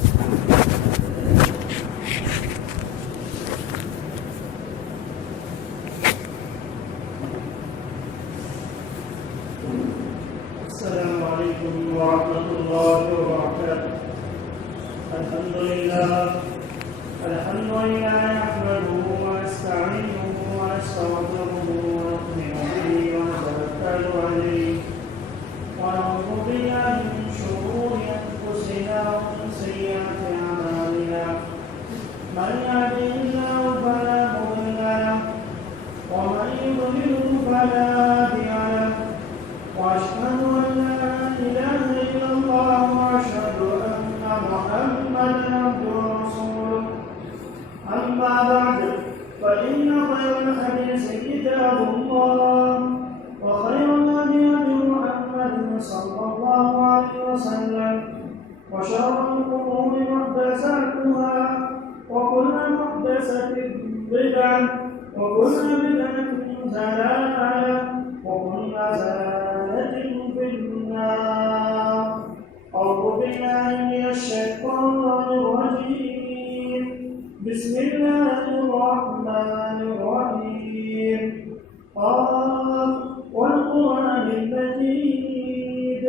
السلام عليكم ورحمة الله وبركاته. الحمد لله نحمده ونستعينه ونستغفره ونؤمن به ونتوكل عليه ونعوذ بالله من شرور أنفسنا ومن سيئات أعمالنا. من يهده الله فلا مضل له ومن يضلل فلا هادي له. وأشهد أن لا إله إلا الله وأشهد أن محمدا عبده ورسوله. أما بعد فإن خير الحديث كتاب الله وخير الهدي هدي محمد صلى الله عليه وسلم وشر الأمور محدثاتها وكل محدثة بدعة وكل بدعة ضلالة وكل ضلالة في النار. أعوذ بالله من الشيطان الرجيم. بسم الله الرحمن الرحيم. قاف والقرآن المجيد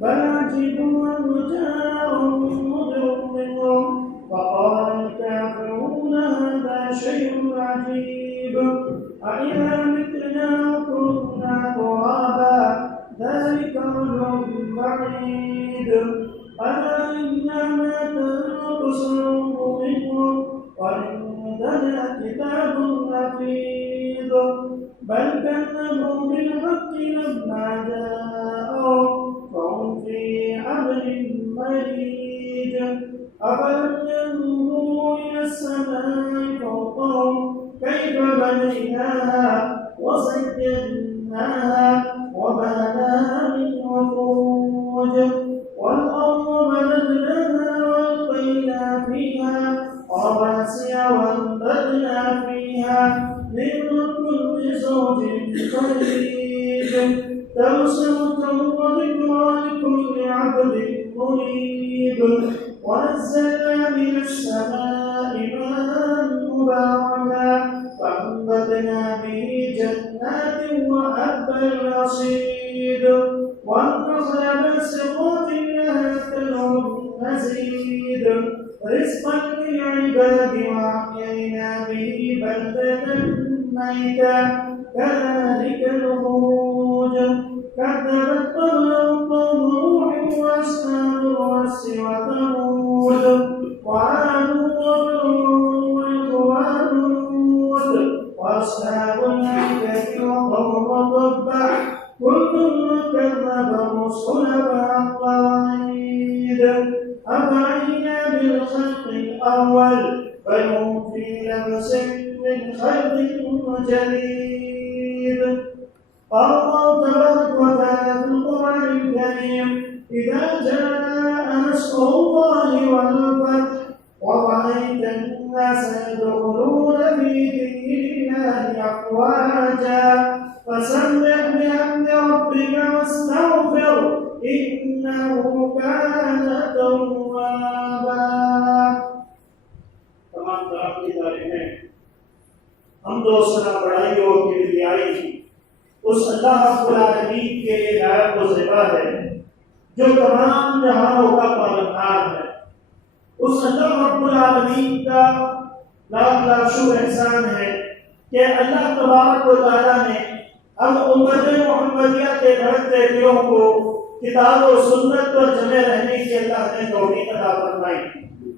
بل عجبوا أن جاءهم منذر منهم فقال الكافرون هذا شيء عجيب أإذا متنا وكنا ترابا ذلك رجل بعيد. ألا إنما تنقص منهم وعندنا كتاب حفيظ بل كذبوا بالحق لما جاءهم فهم في أمر مريج. أفلم ينظروا إلى السماء فوقهم كيف بنيناها وزيناها وبناها من وفوج والأرض مددناها وألقينا فيها رواسي وأنبتنا فيها من كل زوج كريم تبصرة وذكرى لكل عبد منيب. ونزلنا من السماء ماء مباركا فأنبتنا به جنات وحب الحصيد والنخل باسقات لها طلع مزيد رزقا للعباد وأحيينا به بلدة ميتا كذلك الخروج. كذبت قبلهم قوم نوح وأصحاب الرس وثمود وعاد وفرعون وإخوان لوط وأصحاب الأيكة وقوم تبع كل كذب الرسل فحق وعيد. أفعينا بالخلق الأول بل هم في لبس من خلق جديد. قال الله تبارك وتعالى في القرآن الكريم إذا جاء نصر الله والفتح ورأيت الناس يدخلون في دين الله أفواجا فسبح بحمد ربك واستغفر إنه كان توابا. تمام طرح کی تعریفیں حمد و ثنا بڑائیوں کی لیے آئی تھی اس اللہ رب العالمین کے لائق و زیبا ہے جو تمام جہانوں کا پالنہار ہے. اس اللہ رب العالمین کا لاکھ لاکھ شکر احسان ہے کہ اللہ تبارک و تعالیٰ نے ہم امت محمدیہ کے بڑھتے دلوں کو کتاب و سنت پر جمے رہنے کی اللہ نے توفیق عطا فرمائی.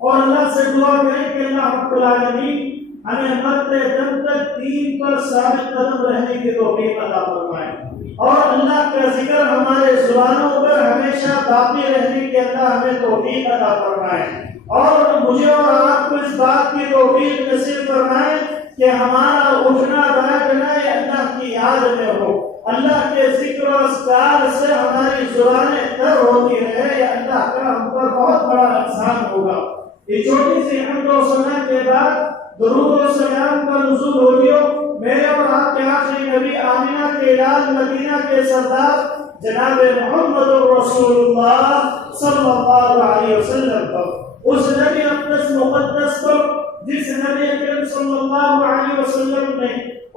اور اللہ سے دعا کریں کہ اللہ رب العالمین ہمیں مرتے دم تک دین پر ثابت قدم رہنے کی توفیق عطا فرمائے اور اللہ کا ذکر ہمارے زبانوں پر ہمیشہ باقی رہنے کی اللہ ہمیں توفیق عطا فرمائے اور مجھے اور آپ کو اس بات کی توفیق نصیب فرمائے کہ ہمارا اٹھنا بیٹھنا یہ اللہ کی یاد میں ہو. اللہ کے ذکر و اذکار سے ہماری زبانیں تر ہوتی رہے. یہ اللہ کا ہم پر بہت بڑا احسان ہوگا. یہ چھوٹی سی حمد و ثنا کے بعد درود و سلام کا نزول ہو گیا میرے اور آپ کے آخری نبی آمینہ کے لال مدینہ کے سردار جناب محمد رسول اللہ صلی اللہ علیہ وسلم پر. اس نبی اقدس مقدس کو جس نبی اکرم صلی اللہ علیہ وسلم نے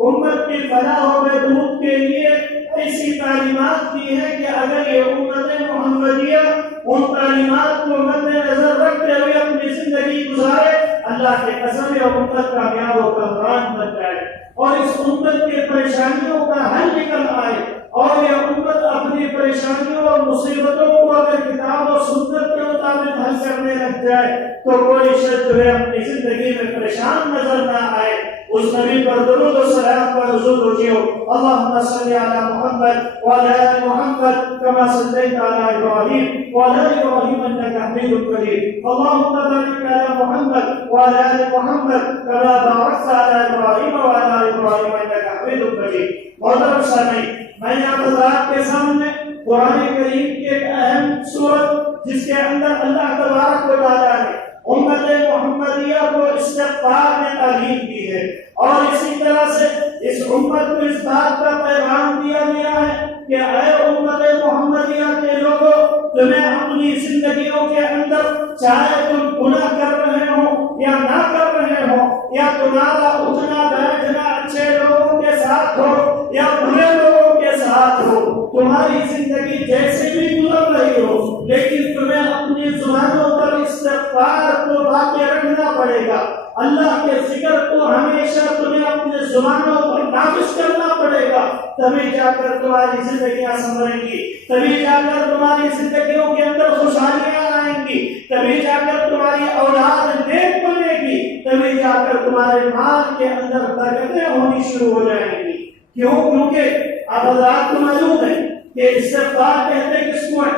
امت کی فلاح و بہبود کے لیے ایسی تعلیمات دی ہے کہ اگر یہ امت محمدیہ ان تعلیمات کو مد نظر رکھتے ہوئے اپنی زندگی گزارے، اللہ کے قسم یہ امت کامیاب و کامران بن جائے اور اس امت کی پریشانیوں کا حل نکل آئے، اور یہ امت اپنی پریشانیوں اور مصیبتوں کو اگر کتاب اور سنت کے مطابق حل کرنے لگ جائے تو کوئی شخص جو ہے اپنی زندگی میں پریشان نظر نہ آئے۔ اس نبی پر درود و سلام پر حضور رجیو اللہم صلی علی محمد وعلی آل محمد کما صلیت علی ابراہیم وعلی آل ابراہیم انک حمید مجید اللہم بارک علی محمد وعلی آل محمد کما بارکت علی ابراہیم وعلی آل ابراہیم انک حمید مجید۔ محترم سامعین، میں نے آپ حضرات کے سامنے قرآن کریم کی ایک اہم سورت جس کے اندر اللہ تبارک و تعالیٰ نے امت محمدیہ کو استغفار میں تعلیم دی ہے، اور اسی طرح سے اس امت کو اس بات کا پیغام دیا گیا ہے کہ اے امت محمدیہ کے لوگوں، تمہیں اپنی زندگیوں کے اندر چاہے تم گناہ کر رہے ہو یا نہ کر رہے ہو، یا تمہارا اٹھنا بیٹھنا اچھے لوگوں کے ساتھ ہو یا برے لوگوں کے ساتھ ہو، تمہاری زندگی جیسے بھی گزر رہی ہو، لیکن تمہیں اپنی زبانوں پر استغفار کو باقی رکھنا پڑے گا۔ اللہ کے ذکر کو ہمیشہ تمہیں اپنے زبانوں پر نافذ کرنا پڑے گا، تبھی جا کر تمہاری زندگیاں سنوریں گی، تبھی جا کر تمہاری زندگیوں کے اندر خوشحالیاں آئیں گی، تبھی جا کر تمہاری اولاد نیک بنے گی، تبھی جا کر تمہارے مال کے اندر برکتیں ہونی شروع ہو جائیں گی۔ کیوں؟ کیونکہ آپ حضرات کو معلوم ہے کہ استغفار کہتے ہیں کس کو ہے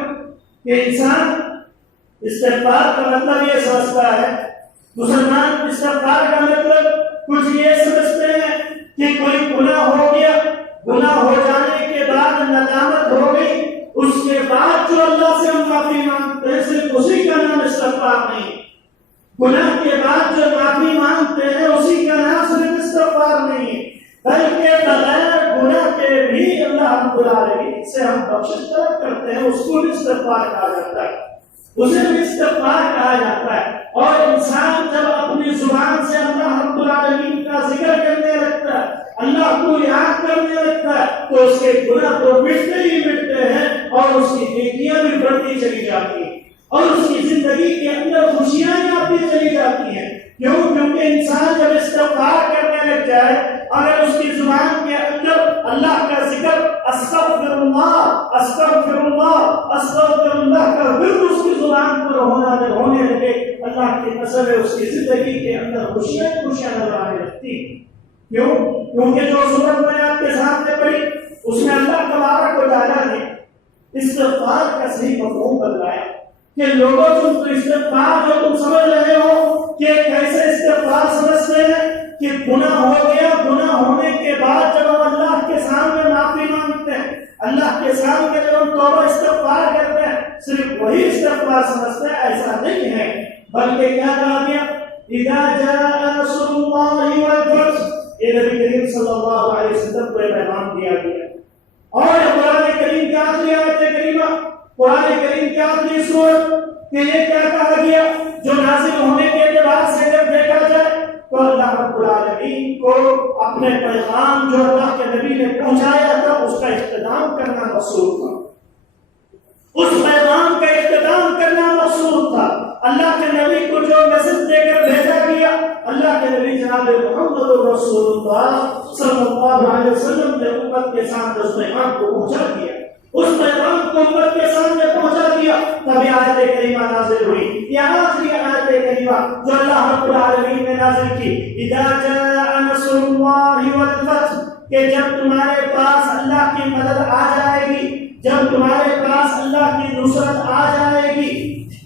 کہ انسان استغفار کا مطلب یہ سمجھتا ہے، مسلمان استغفار کا مطلب کچھ یہ سمجھتے ہیں کہ کوئی گناہ ہو گیا، گناہ ہو جانے کے بعد ندامت ہو گئی، اس کے بعد جو اللہ سے ہم معافی مانگتے ہیں صرف اسی کا نام استغفار نہیں، گناہ کے بعد جو معافی مانگتے ہیں اسی کا نام صرف استغفار نہیں، بلکہ بغیر گناہ کے بھی اللہ رب العالمین سے ہم بخشش طلب کرتے ہیں، اس کو بھی استغفار کہا جاتا ہے، اسے بھی استغفار کہا جاتا ہے۔ اور انسان جب اپنی زبان سے اللہ رب العالمین کا ذکر کرنے لگتا ہے، اللہ کو یاد کرنے لگتا ہے، تو اس کے گناہ تو مٹتے ہی مٹتے ہیں اور اس کی نیکیاں بھی بڑھتی چلی جاتی ہیں اور اس کی زندگی کے اندر خوشیاں آتی چلی جاتی ہیں۔ کیوں؟ کیونکہ انسان جب استغفار کرنے لگ جائے، اگر اس کی زبان کے اندر اللہ کا ذکر استغفر اللہ استغفر اللہ استغفر اللہ کا ورد اس کی زبان پر ہونے لگے، اللہ کی قسم ہے اس کی زندگی کے اندر خوشیاں نظر آنے لگتی۔ کیوں؟ کیونکہ جو سورت میں آپ کے سامنے پڑھی اس میں اللہ تبارک و تعالیٰ نے استغفار کا صحیح مفہوم بتلایا کہ لوگوں تم استغفار جو تم سمجھ رہے ہو کہ کیسے استغفار سمجھتے ہیں کہ گناہ ہو گیا، گناہ ہونے کے بعد جب ہم اللہ کے سامنے معافی مانگتے ہیں، اللہ کے سامنے جب ہم توبہ استغفار کرتے ہیں، صرف وہی استغفار سمجھتے ہیں، ایسا نہیں ہے، بلکہ کیا کہا گیا؟ اذا جاء نصر اللہ والفتح، یہ نبی کریم صلی اللہ علیہ وسلم کو پیغام دیا گیا، اور قرآن کریم کی آخری آیت کریمہ، قرآن کریم کی آخری سورت کہ یہ کیا کہا گیا؟ جو نازل ہونے کے اعتبار سے جب دیکھا جائے تو اللہ رب العالمین کو اپنے پیغام جو اللہ کے نبی نے پہنچایا تھا اس کا اختتام کرنا مقصود تھا، اس پیغام کا اختتام کرنا مقصود تھا۔ اللہ کے نبی کو جو میسج دے کر بھیجا گیا، اللہ کے نبی جناب محمد رسول اللہ صلی اللہ علیہ وسلم نے امت کے سامنے اس پیغام کو پہنچا دیا، اس پیغام کو امت کے سامنے پہنچا دیا، تبھی آیت کریمہ نازل ہوئی۔ یہ آخری آیت کریمہ جو اللہ رب العالمین نے نازل کی، اذا جاء نصر اللہ والفتح، کہ جب تمہارے پاس اللہ کی مدد آ جائے گی، جب تمہارے پاس اللہ کی نصرت آ جائے گی،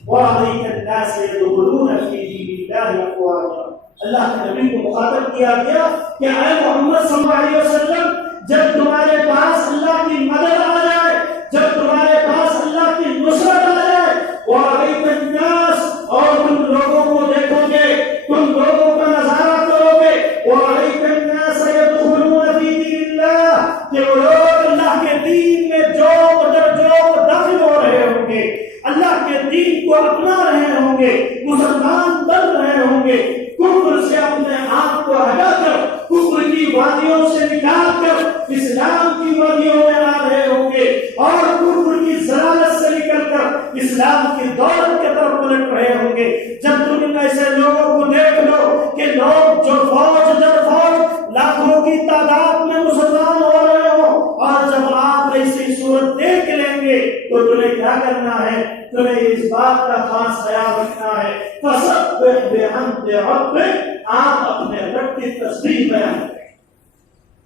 وَرَأَيْتَ النَّاسَ يَدْخُلُونَ فِي دِينِ اللَّهِ أَفْوَاجًا، اللہ کے نبی کو مخاطب کیا گیا کہ اے محمد صلی اللہ علیہ وسلم، جب تمہارے پاس اللہ کی مدد آ جائے، جب تمہارے پاس اللہ کی نصرت آ جائے، وَرَأَيْتَ النَّاسَ، اور تم لوگوں کو دیکھو گے، تم لوگوں کا نظارہ کرو گے، وَرَأَيْتَ النَّاسَ يَدْخُلُونَ فِي دِينِ اللَّهِ، کہ وہ لوگ اللہ کے دین میں جو داخل ہو رہے ہوں گے، اللہ کے دین کو اپنا رہے ہوں ہوں گے، مسلمان بن رہے ہوں گے، کفر سے اپنے آپ کو ہٹا کر کفر کی وادیوں سے نکال کر اسلام کی وادیوں میں آ رہے ہوں گے، اور کفر کی ضلالت سے نکل کر اسلام کی دولت کی طرف پلٹ رہے ہوں گے۔ جب تم ان ایسے لوگوں کو دیکھ لو کہ لوگ جو فوج در فوج لاکھوں کی تعداد میں مسلمان ہو رہے ہو، اور جب آپ ایسی صورت دیکھ لیں گے تو تمہیں کیا کرنا ہے؟ تمہیں اس بات کا خاص خیال رکھنا ہے، فسبح بحمد ربک، آپ اپنے رب کی تسبیح بیان کریں۔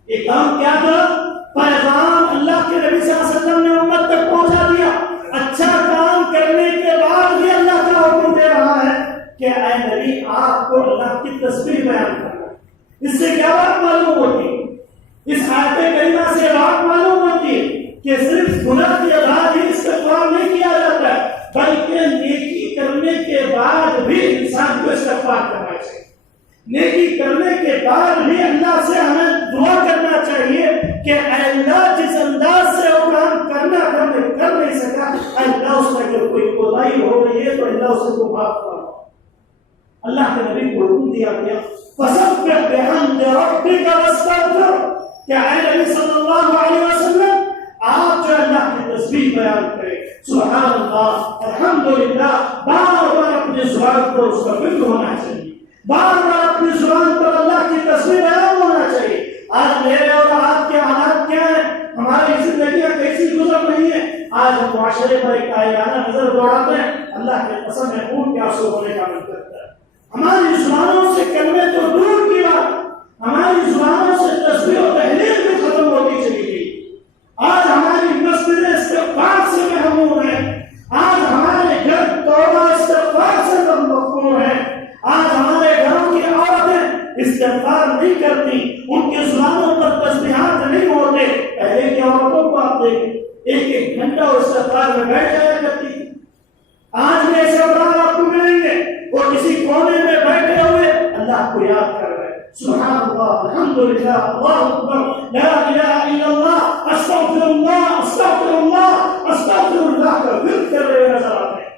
یہ کام کیا تھا؟ پیغام اللہ کے نبی صلی اللہ علیہ وسلم نے امت تک پہنچا دیا۔ اچھا کام کرنے کے بعد بھی اللہ کا حکم دے رہا ہے کہ اے نبی آپ کو اللہ کی تسبیح بیان کرنا۔ اس سے کیا بات معلوم ہوتی ہے؟ اس آیت کریمہ سے بات معلوم ہوتی ہے کہ صرف گناہ کی ادا ہی استغفار نہیں کیا جاتا ہے، بلکہ نیکی کرنے کے بعد بھی انسان کو استغفار کرنا چاہیے۔ نیکی کرنے کے بعد بھی اللہ سے ہمیں دعا کرنا چاہیے کہ اے اللہ جس انداز سے وہ کام کر نہیں سکا، اے اللہ اس میں اگر کوئی کوتاہی ہو گئی ہے تو اللہ اسے کو معاف کرو۔ اللہ کے نبی کو حکم دیا گیا فسبح بحمد ربک واستغفر، کہ اے نبی صلی اللہ علیہ وسلم آپ جو اللہ کی تسبیح بیان کریں، سبحان اللہ، الحمدللہ، بار بار اپنی زبان پر اس کا ذکر ہونا چاہیے، بار بار اپنی زبان پر اللہ کی تسبیح بیان ہونا چاہیے۔ آج میرے اور آپ کے حالات کیا ہیں؟ ہماری زندگیاں کیسی گزر رہی ہیں؟ آج ہم معاشرے پر ایک آئینہ نظر دوڑاتے ہیں، اللہ کے قسم ہے خون کے آنسو ہونے کا من کرتا ہے۔ ہماری زبانوں سے کلمے تو دور کی بات، ہماری زبانوں سے تسبیح و تحلیل بھی ختم ہوتی چلی گئی۔ آج ہماری مسجدیں استغفار سے محمود ہیں، آج ہمارے گھر توبہ استغفار سے مفعول ہیں، آج ہمارے گھروں کی عورتیں استغفار نہیں کرتی، ان کی زبانوں پر تسبیحات نہیں ہوتے۔ پہلے کی عورتوں کو آپ دیکھیں، ایک ایک گھنٹہ استغفار میں بیٹھ جایا کرتی تھی۔ آج میں ایسے افراد آپ کو ملیں گے وہ کسی کونے میں بیٹھے ہوئے اللہ کو یاد کر رہے ہیں، سبحان اللہ، الحمدللہ، اللہ اکبر، لا الہ الا اللہ، استغفر اللہ، استغفر اللہ، استغفر اللہ کا ذکر کر رہے نظر آتے ہیں۔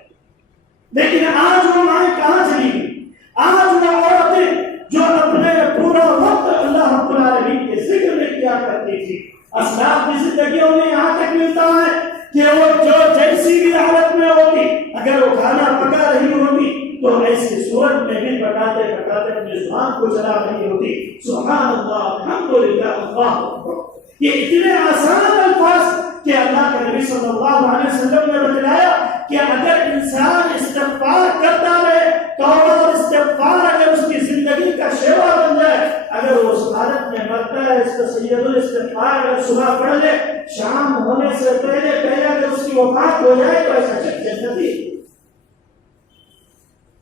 لیکن آج وہ مائیں کہاں چلی گئی؟ آج وہ عورتیں جو اپنے پورا وقت اللہ رب العالمین کے ذکر میں کیا کرتی تھی، اسلاف کی زندگیوں میں یہاں تک ملتا ہے کہ وہ جو جیسی بھی حالت میں ہوتی، اگر وہ کھانا پکا رہی ہوتی تو ایسی صورت میں بھی پکاتے پکاتے اپنی زبان کو چلا رہی ہوتی، سبحان اللہ، الحمدللہ، اللہ اکبر۔ یہ اتنے آسان الفاظ کہ اللہ کے نبی صلی اللہ علیہ وسلم نے بتلایا کہ اگر انسان استغفار کرتا رہے، توبہ اور استغفار اگر اس کی زندگی کا شیوا بن جائے، اگر وہ اس حالت میں مرتا ہے، اس کا سید الاستغفار اگر صبح پڑھ لے، شام ہونے سے پہلے اگر اس کی وفات ہو جائے تو ایسا شخص جنتی ہے،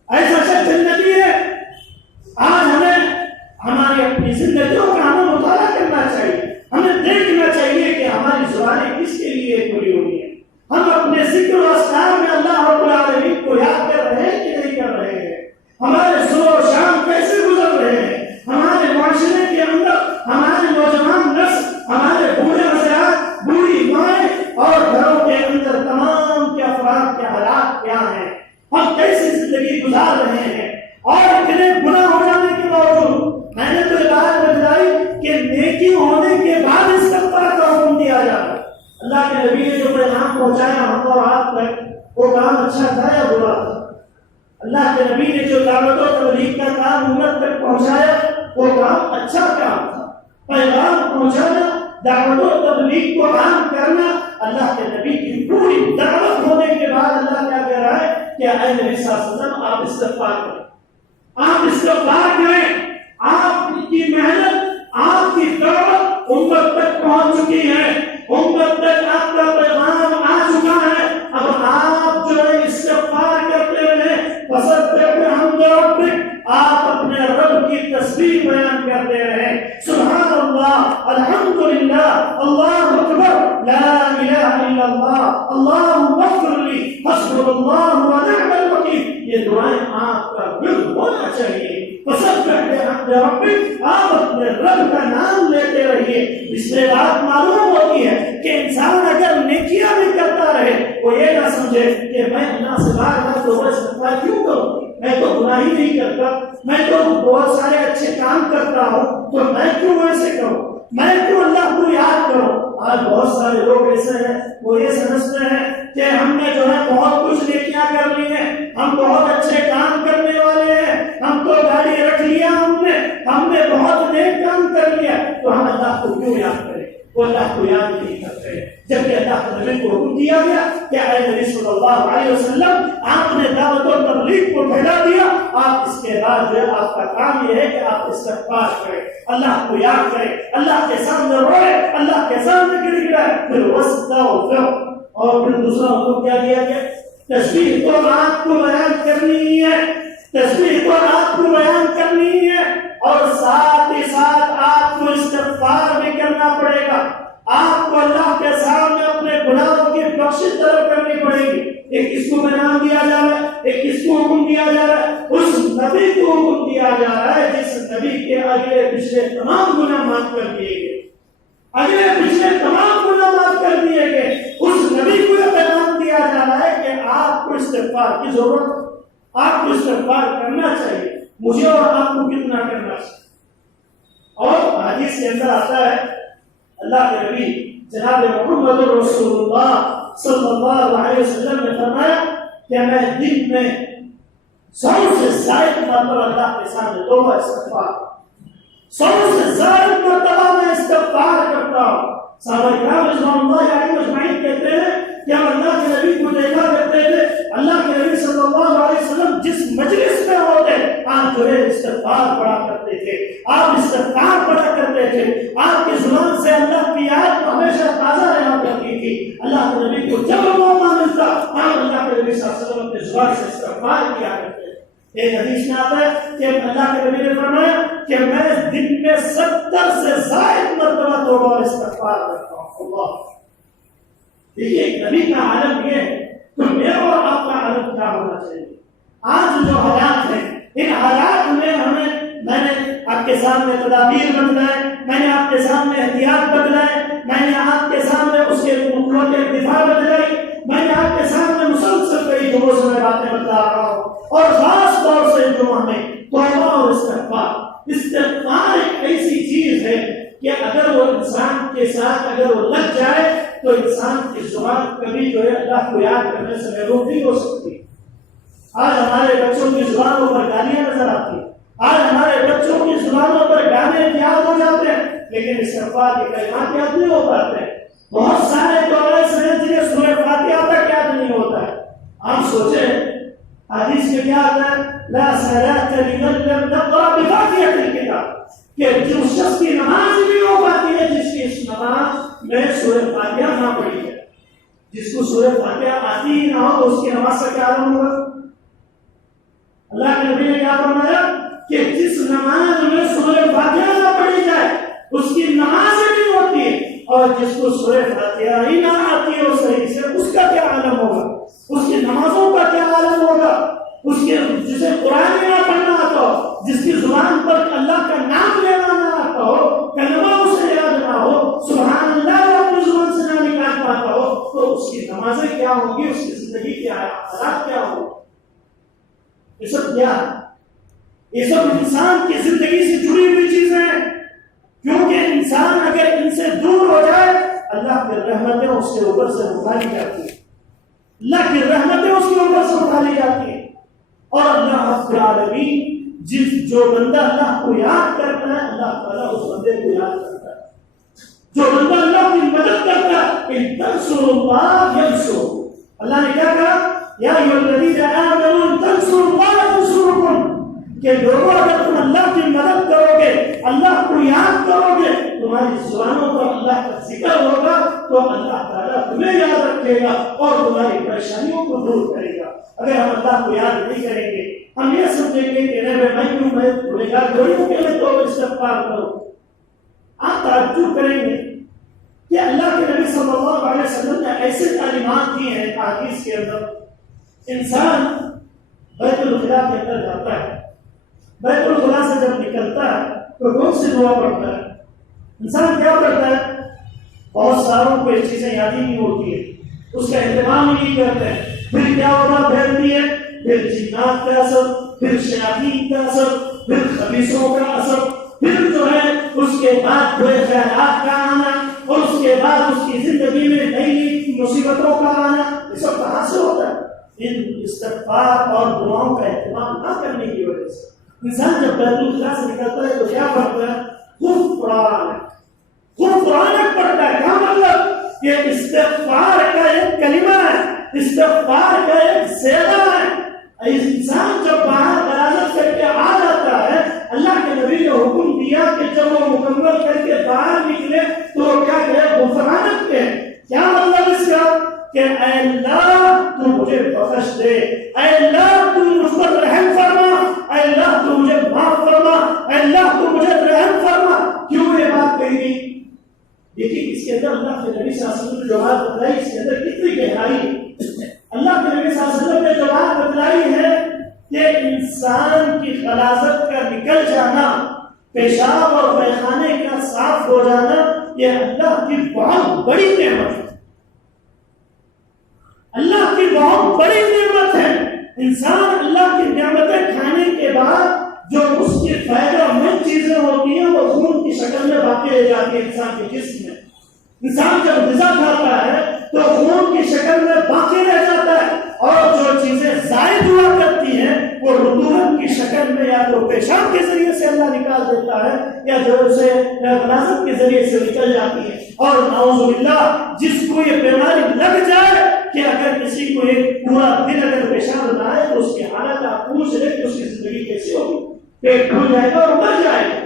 ایسا شخص جنتی ہے۔ آج ہمیں ہماری اپنی زندگیوں کا ہمیں مطالعہ کرنا چاہیے، ہمیں دیکھنا چاہیے کہ ہماری زبانیں کس کے لیے کھلی ہوئی ہیں، ہم اپنے ذکر و اذکار میں اللہ رب العالمین کو یاد کر رہے ہیں کہ نہیں کر رہے ہیں، ہمارے صبح و شام کیسے گزر رہے ہیں، ہمارے معاشرے کے اندر ہمارے نوجوان نسل، ہمارے بوڑھے حضرات، بوڑھی مائیں اور گھروں کے اندر تمام کے افراد کے حالات کیا ہیں، ہم کیسی زندگی گزار رہے ہیں۔ اور اتنے گناہ ہو جانے کے باوجود میں نے تو یہ بات بتلائی کہ نیکی ہونے کے بعد استغفار کا حکم دیا جاتا ہے۔ اللہ کے نبی نے جو پیغام پہنچایا ہم اور آپ تک، وہ کام اچھا تھا یا برا تھا؟ اللہ کے نبی نے جو دعوت و تبلیغ کا کام امت تک پہنچایا وہ کام اچھا کام تھا۔ پیغام پہنچانا، دعوت و تبلیغ کو عام کرنا، اللہ کے نبی کی پوری دعوت ہونے کے بعد اللہ کیا کہہ رہا ہے کہ اے نبی صلی اللہ علیہ وسلم آپ استغفار کریں، آپ استغفار کریں، آپ کی محنت، آپ کی دعوت امت تک پہنچ چکی ہے، امت تک آپ کا پیغام آ چکا ہے، اب آپ جو ہے استغفار کرتے رہیں، فسبح بحمد ربک، آپ اپنے رب کی تسبیح بیان کرتے رہیں، سبحان اللہ، الحمدللہ، اللہ اکبر، لا الہ الا اللہ، اللہم اغفر لی، حسبنا اللہ ونعم الوکیل، یہ دعائیں آپ کا ورد ہونا چاہیے۔ فسبح بحمد ربک، آپ اپنے رب کا نام لیتے رہیے۔ اس سے بات معلوم ہوتی ہے کہ انسان اگر نیکیاں بھی کرتا رہے، وہ یہ نہ سمجھے کہ میں اللہ سے بار بار توبہ استغفار کیوں کروں؟ میں تو گناہ ہی نہیں کرتا، میں تو بہت سارے اچھے کام کرتا ہوں، تو میں کیوں ایسے کروں؟ میں کیوں اللہ کو یاد کروں؟ آج بہت سارے لوگ ایسے ہیں، وہ یہ سمجھتے ہیں کہ ہم نے جو ہے بہت کچھ نیکیاں کر لی ہیں، ہم بہت اچھے کام کرنے والے ہیں، ہم تو گاڑی رکھ لیا ہم نے بہت نیک کام کر لیا، تو ہم اللہ کو کیوں یاد کریں؟ وہ اللہ کو یاد نہیں کرتے، جبکہ اللہ کے نبی کو حکم دیا گیا کہ اے نبی صلی اللہ علیہ وسلم آپ نے دعوت و تبلیغ کو پھیلا دیا، آپ اس کے بعد جو آپ کا کام یہ ہے کہ آپ استغفار کریں، اللہ کو یاد کریں، اللہ کے سامنے روئے، اللہ کے سامنے گر گرائے، پھر واستغفر، اور پھر دوسرا حکم کیا دیا گیا؟ تسبیح تو رات کو بیان کرنی ہے، تسبیح تو رات کو بیان کرنی ہے، اور ساتھ ہی ساتھ آپ کو استغفار بھی کرنا پڑے گا، آپ کو اللہ کے سامنے اپنے گناہوں کی بخشش طلب کرنی پڑے گی۔ ایک کس کو بیان دیا جا رہا ہے، ایک کس کو حکم دیا جا رہا ہے؟ اس نبی کو حکم دیا جا رہا ہے جس نبی کے اگلے پچھلے تمام گناہ معاف کر دیے گئے، اگلے پچھلے تمام گناہ معاف کر دیے گئے، اس نبی کو یہ پیغام دیا جا رہا ہے کہ آپ کو استغفار کی ضرورت، آپ کو استغفار کرنا چاہیے، مجھے اور آپ کو کتنا کرنا چاہیے۔ اور حدیث کے اندر آتا ہے اللہ کے نبی جناب محمد رسول اللہ صلی اللہ علیہ وسلم نے فرمایا کہ میں دن میں 100 سے زائد مرتبہ اللہ کے سامنے توبہ استغفار، 100 سے زائد مرتبہ میں استغفار کرتا ہوں۔ صحابہ کرام رضوان اللہ علیہم اجمعین کہتے ہیں کہ ہم اللہ کے نبی کو دیکھا کرتے تھے، اللہ کے نبی صلی اللہ علیہ وسلم جس مجلس میں ہوتے آپ جو ہے استغفار پڑھا کرتے تھے، آپ استغفار پڑھا کرتے تھے، آپ کی زبان سے اللہ کی یاد ہمیشہ تازہ رہا کرتی تھی۔ اللہ کے نبی کو جب موقع ملتا آپ اللہ کے نبی صلی اللہ علیہ وسلم اپنی زبان سے استغفار کیا کرتے تھے۔ ایک حدیث میں آتا ہے کہ اللہ کے نبی نے فرمایا کہ میں دن میں 70 سے زائد مرتبہ توبہ اور استغفار کرتا ہوں۔ اللہ دیکھیے نبی کا عالم یہ ہے، تو میرا اور آپ کا عالم کیا ہونا چاہیے؟ آج جو حالات ہیں ان حالات میں میں نے آپ کے سامنے تدابیر بدلائے، میں نے آپ کے سامنے احتیاط بدلائے، میں نے آپ کے سامنے اس کے حقوق کے دفاع بدلائی، میں نے آپ کے سامنے مسلسل کئی جمعوں سے میں باتیں بتا رہا ہوں، اور خاص طور سے جمعہ میں توبہ اور استغفار۔ استغفار ایک ایسی چیز ہے کہ اگر وہ انسان کے ساتھ اگر وہ لگ جائے تو انسان کی زبان کبھی جو ہے اللہ کو یاد کرنے سے محروم نہیں ہو سکتی۔ آج ہمارے بچوں کی زبانوں پر گالیاں نظر آتی ہیں، آج ہمارے بچوں کی زبانوں پر گانے یاد ہو جاتے ہیں، لیکن استغفار کے کلمات یاد نہیں ہو پاتے۔ بہت سارے تو ایسے ہیں جنہیں سورہ فاتحہ تک یاد نہیں ہوتا ہے۔ آپ سوچیں حدیث میں کیا آتا ہے؟ لا صلاۃ لمن لم يقرأ بفاتحة الكتاب، کہ جس شخص کی نماز نہیں ہو پاتی ہے جس کی اس نماز میں سورہ فاتحہ نہ پڑھی ہے، جس کو سورہ فاتحہ آتی ہی نہ ہو تو اس کی نماز کا کیا عالم ہوگا؟ اللہ کے نبی نے کیا فرمایا کہ جس نماز میں سورہ فاتحہ نہ پڑھی جائے اس کی نماز نہیں ہوتی ہے، اور جس کو سورہ فاتحہ ہی نہ آتی ہے صحیح سے اس کا کیا عالم ہوگا؟ اس کی نمازوں کا کیا عالم ہوگا؟ اس کے جسے قرآن نہ پڑھنا آتا ہو، جس کی زبان پر اللہ کا نام لینا نہ آتا ہو، کلمہ اسے یاد نہ ہو، سبحان اللہ اپنی زبان سے نہ نکال پاتا ہو، تو اس کی نمازیں کیا ہوں گی؟ اس کی زندگی کے حالات کیا ہوں گے؟ یہ سب کیا؟ یہ سب انسان کی زندگی سے جڑی ہوئی چیزیں ہیں، کیونکہ انسان اگر ان سے دور ہو جائے اللہ کی رحمتیں اس کے اوپر سے اٹھا لی جاتی ہیں، اللہ کی رحمتیں اس کے اوپر سے اٹھا لی جاتی ہیں۔ اور اللہ رب العالمین جو بندہ اللہ کو یاد کرتا ہے اللہ تعالیٰ اس بندے کو یاد کرتا ہے، جو بندہ اللہ کی مدد کرتا ہے ان تنصروا اللہ ینصرکم، اللہ نے کیا کہا؟ یا ایھا الذین آمنوا ان تنصروا اللہ ینصرکم، کہ لوگوں اگر تم اللہ کی مدد کرو گے، اللہ کو یاد کرو گے، تمہاری زبانوں پر اللہ کا ذکر ہوگا تو اللہ تعالیٰ تمہیں یاد رکھے گا اور تمہاری پریشانیوں کو دور کرے گا۔ اگر ہم اللہ کو یاد نہیں کریں گے، ہم یہ سمجھیں گے کہ میں کیوں میں گنہگار تھوڑی ہوں کہ میں توبہ استغفار کروں۔ آپ تعجب کریں گے کہ اللہ کے نبی صلی اللہ علیہ وسلم نے ایسے تعلیمات دی ہیں حدیث کے اندر، انسان بیت الخلاء کے اندر جاتا ہے، بیت الخلاء سے جب نکلتا ہے تو کون سی دعا پڑھتا ہے؟ انسان کیا کرتا ہے؟ بہت ساروں کو یہ چیزیں یاد ہی نہیں ہوتی ہے، اس کا اہتمام ہی نہیں کرتے ہیں۔ پھر کیا ہوگا؟ پھیلتی ہے پھر جنات کا اثر، پھر شیاطین کا اثر، پھر خبیثوں کا اثر، پھر جو ہے اس کے بعد برے خیالات کا آنا، اور اس کے بعد اس کی زندگی میں نئی مصیبتوں کا آنا. یہ سب کہاں سے ہوتا ہے؟ ان استغفار اور دعاؤں کا اہتمام نہ کرنے کی وجہ سے. انسان جب بیت الخلا سے نکلتا ہے تو کیا پڑھتا ہے؟ غفرانک پڑھتا ہے. کیا مطلب؟ یہ استغفار کا ایک کلمہ ہے، استغفار کا ایک صیغہ ہے. انسان جب باہر غلاظت کر کے آ جاتا ہے، اللہ کے نبی نے حکم دیا کہ جب وہ مکمل کر کے باہر نکلے تو وہ کیا کہے؟ غفرانک کہے. کیا مطلب اس کا؟ کہ اے اللہ تو مجھے بخش دے، اے اللہ تو مجھ پر رحم فرما، اے اللہ تو مجھے معاف فرما، اے اللہ تو مجھے رحم فرما. کیوں یہ بات کہی؟ دیکھیے اس کے اندر اللہ کے نبی صلی اللہ علیہ وسلم نے جو بات بتائی، اس کے اندر کتنی گہرائی ہے. اللہ کے نبی صلی اللہ علیہ وسلم نے جو بات بتلائی ہے کہ انسان کی غلاظت کا نکل جانا، پیشاب اور پیخانے کا صاف ہو جانا، یہ اللہ کی بہت بڑی نعمت ہے. اللہ کی بہت بڑی نعمت ہے. انسان اللہ کی نعمتیں کھانے کے بعد جو اس کی فائدہ مند چیزیں ہوتی ہیں وہ خون کی شکل میں باقی رہ جاتی ہے انسان کے جسم میں. انسان جب غذا کھاتا ہے تو خون کی شکل میں باقی رہ جاتا ہے، اور جو چیزیں زائد ہوا کرتی ہیں وہ رطوبت کی شکل میں یا تو پیشاب کے ذریعے سے اللہ نکال دیتا ہے یا جو اسے غلاظت کے ذریعے سے نکل جاتی ہے. اور نعوذ باللہ جس کو یہ بیماری لگ جائے کہ اگر کسی کو ایک پورا دن اگر پیشاب نہ آئے تو اس کی حالت آپ پوچھ لیں کہ اس کی زندگی کیسی ہوگی؟ پیٹ پھول جائے گا اور مر جائے گا.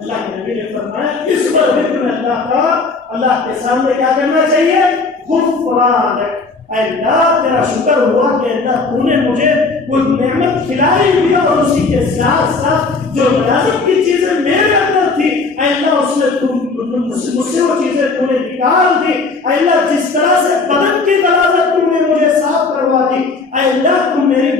اللہ کے نبی نے فرمایا اس پر ذکر اللہ کا اللہ کے سامنے کیا کرنا چاہیے؟ غفرانک. اللہ تیرا شکر ہوا کہ اللہ تو نے مجھے وہ نعمت کھلائی بھی، اور اسی کے ساتھ ساتھ جو غلاظت کی چیزیں میرے اندر تھی اللہ اس نے مجھ سے وہ چیزیں تو نے نکال دی. اللہ جس طرح سے بدن کی غلاظت تم نے مجھے صاف کروا دی، اللہ تم میری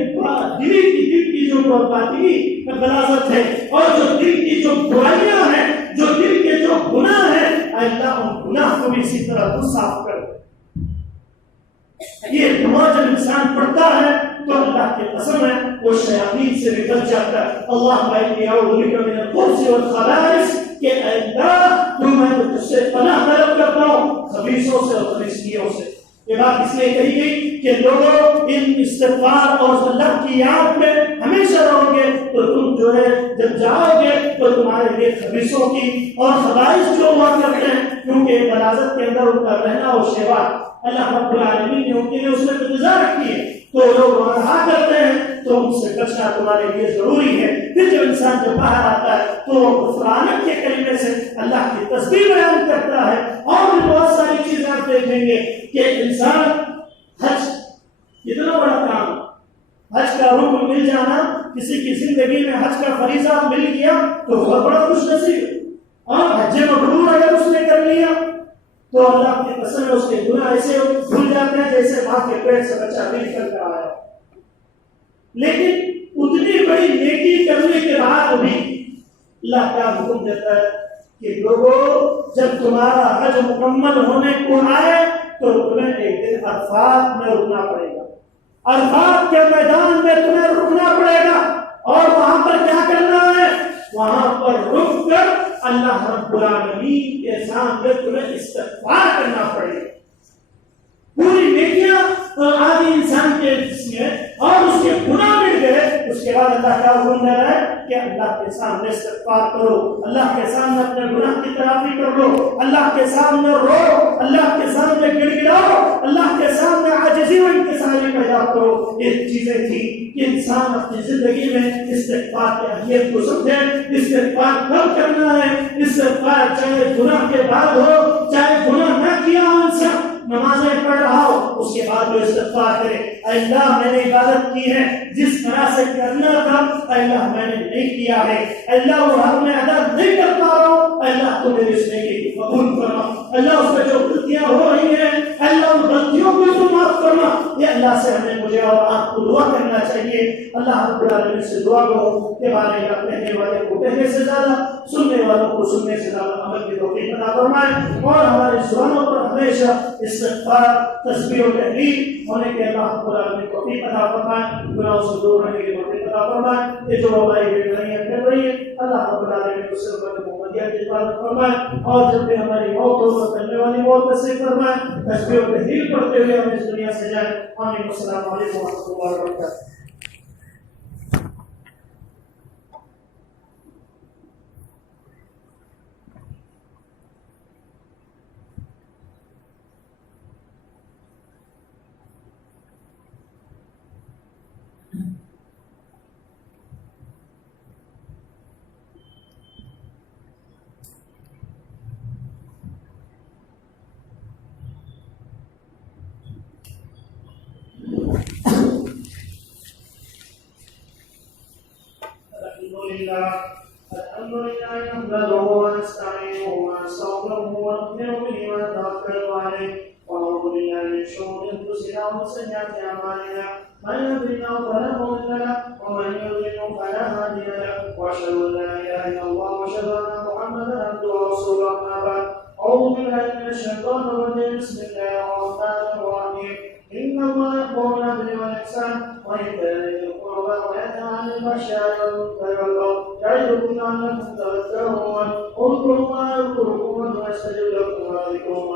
دل کی جو باطنی غلاظت ہے اور جو دل کی جو برائیاں ہیں، جو دل کے جو گناہ ہیں، اللہ ان گناہ کو بھی اسی طرح تو صاف کر دے. یہ دعا جب انسان پڑھتا ہے تو اللہ کی قسم ہے وہ شیاطین سے نکل جاتا ہے. اللہم انی اعوذ بک من الخبث والخبائث، کہ اے اللہ میں تجھ سے پناہ طلب کرتا ہوں خبیثوں سے اور خبیثیوں سے. یہ بات اس لیے کہی گئی کہ لوگوں ان استغفار اور اللہ کی یاد میں ہمیشہ رہو گے تو تم جو ہے جب جاؤ گے تو تمہارے لیے خبیثوں کی اور خبائث جو ہوا کرتے ہیں، کیونکہ غلاظت کے اندر ان کا رہنا اور شیوا اللہ رب العالمین نے ان کے لیے اس میں انتظار رکھی ہے، تو لوگ وہاں کرتے ہیں تو ان سے بچنا تمہارے لیے ضروری ہے. پھر جب انسان جب باہر آتا ہے تو غفرانک کے کلمے سے اللہ کی تسبیح بیان کرتا ہے. اور بھی بہت ساری چیزیں آپ دیکھیں گے کہ انسان حج اتنا بڑا کام، حج کا رکن مل جانا، کسی کی زندگی میں حج کا فریضہ مل گیا تو بہت بڑا خوش نصیب. اور حج مبرور اگر اس نے کر لیا تو اللہ کی قسم ہے اس کے گناہ ایسے بھول جاتے ہیں جیسے ماں کے پیٹ سے بچہ بھی نکل کر آیا. لیکن اتنی بڑی نیکی کرنے کے بعد بھی اللہ کا حکم دیتا ہے کہ لوگوں جب تمہارا حج مکمل ہونے کو آئے تو تمہیں ایک دن عرفات میں رکنا پڑے گا. عرفات کے میدان میں تمہیں رکنا پڑے گا، اور وہاں پر کیا کرنا ہے؟ وہاں پر رک کر اللہ رب العالمین کے سامنے تمہیں استغفار کرنا پڑے گا. پوری نیکیاں آدھی انسان کے جسم میں اور اس کے گناہ مل گئے، اس کے بعد اللہ کا حکم دے رہا ہے کہ اللہ کے سامنے استغفار کرو، اللہ کے سامنے اپنے گناہ کی تلافی کر لو، اللہ کے سامنے رو، اللہ کے سامنے گڑ گڑاؤ، اللہ کے سامنے عاجزی و انکساری پیدا کرو. یہ چیزیں تھیں کہ انسان اپنی زندگی میں استغفار کی اہمیت کو سمجھے. استغفار کب کرنا ہے؟ استغفار چاہے گناہ کے بعد ہو، چاہے گناہ نہ کیا ہو، انسان نمازیں پڑھ رہا ہو اس کے بعد وہ استغفار کرے. اللہ میں نے عبادت کی ہے جس طرح سے کرنا تھا، اللہ میں نے نہیں کیا ہے، اللہ وہ حق میں ادا نہیں کر پا رہا ہوں، اللہ تو میری اس نیکی کو قبول فرما. اللہ اس میں جو غلطیاں ہو رہی ہیں اللہ ان غلطیوں کو تو معاف کرنا. یہ اللہ سے ہمیں مجھے اور آپ کو دعا کرنا چاہیے. اللہ رب العالمین سے دعا کرو کہ ہمارے یہاں کہنے والے کو کہنے سے زیادہ, سننے والوں کو سننے سے زیادہ عمل کی توفیق عطا فرمائے, اور ہماری زبانوں پر ہمیشہ استغفار, تسبیح و تحلیل ہونے کے اللہ رب العالمین کو توفیق عطا فرمائے, گناہوں سے دور رہنے کی توفیق عطا فرمائے. یہ جو وبائی بیماریاں پھیل رہی ہیں اللہ رب العالمین اس سے امت محمدیہ کی حفاظت فرمائے, اور جب بھی ہماری موت ہو تو کرنے والی موت نصیب فرمائے. تسبیح و تحلیل پڑھتے ہوئے ہم اس دنیا سے جائیں. آمین. السلام علیکم و رحمۃ اللہ وبرکاتہ. الحمد لله نحمده ونستعينه ونستغفره ونؤمن به ونتوكل عليه ونعوذ بالله من شرور انفسنا ومن سيئات اعمالنا من يهده الله فلا مضل له ومن يضلل فلا هادي له واشهد ان لا اله الا الله واشهد ان محمدا عبده ورسوله. اما بعد اعوذ بالله من الشيطان الرجيم. بسم الله الرحمن الرحيم. ان الله يأمر بالعدل والاحسان وإيتاء ذي القربى وينهى عن الفحشاء والمنكر والبغي يعظكم لعلكم تذكرون. اذكروا الله يذكركم ويستجب لكم ويذكركم